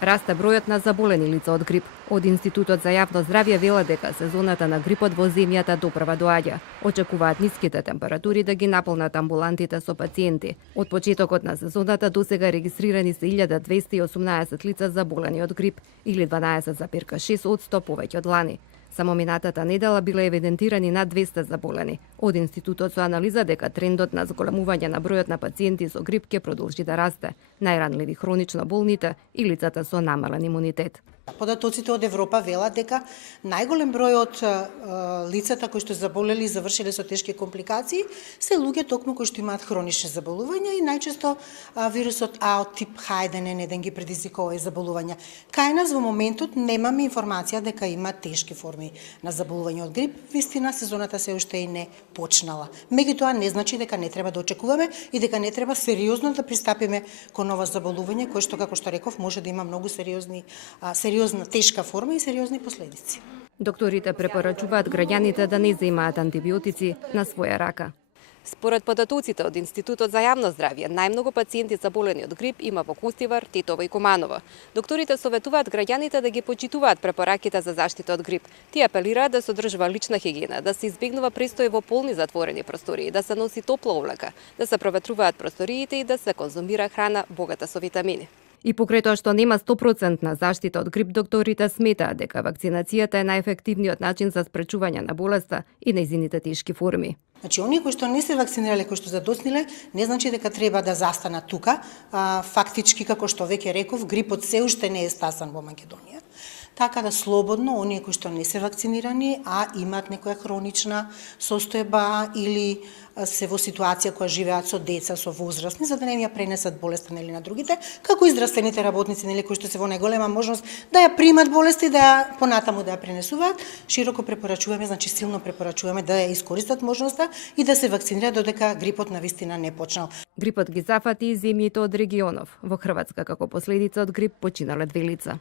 Расте бројот на заболени лица од грип. Од Институтот за јавно здравје велат дека сезоната на грипот во земјата доправа доаѓа. Очекуваат ниските температури да ги наполнат амбулантите со пациенти. Од почетокот на сезоната досега регистрирани се 1218 лица заболени од грип или 12,6% повеќе од лани. Само минатата недела биле евидентирани над 200 заболени. Од Институтот со анализа дека трендот на зголемување на бројот на пациенти со грип ќе продолжи да расте. Најранливи хронично болните и лицата со намален имунитет. Податоците од Европа велат дека најголем број од лицата кои што заболели и завршиле со тешки компликации се луѓе токму кои што имаат хронични заболувања и најчесто вирусот А од тип H1N1 ги предизвикува и заболувања. Кај нас во моментот немаме информација дека има тешки форми на заболување од грип. Вистина сезоната се уште и не почнала. Меѓутоа не значи дека не треба да очекуваме и дека не треба сериозно да пристапиме кон ова заболување кој што, како што реков, може да има многу сериозна тешка форма и сериозни последици. Докторите препорачуваат граѓаните да не земаат антибиотици на своја рака. Според податоците од Институтот за јавно здравје, најмногу пациенти заболени од грип има во Костивар, Тетово и Куманово. Докторите советуваат граѓаните да ги почитуваат препораките за заштита од грип. Тие апелираат да се одржува лична хигиена, да се избегнува престој во полни затворени простории, да се носи топла облека, да се проветруваат просториите и да се конзумира храна богата со витамини. И покрај тоа што нема 100% заштита од грип, докторите сметаат дека вакцинацијата е најефективниот начин за спречување на болеста и нејзините тешки форми. Значи, оние кои што не се вакцинирале, кои што задосниле, не значи дека треба да застанат тука. Фактички, како што веќе реков, грипот се уште не е стасан во Македонија. Така да слободно, оние кои што не се вакцинирани, а имаат некоја хронична состојба или се во ситуација која живеат со деца, со возрастни, за да не ја пренесат болеста нели на другите, како и здравствените работници нели кои што се во најголема можност да ја примат болеста и да ја понатаму да ја пренесуваат, широко препорачуваме, значи силно препорачуваме да ја искористат можноста и да се вакцинираат додека грипот навистина не почнал. Грипот ги зафати и земјите од регионов. Во Хрватска како последица од грип починале 2 лица.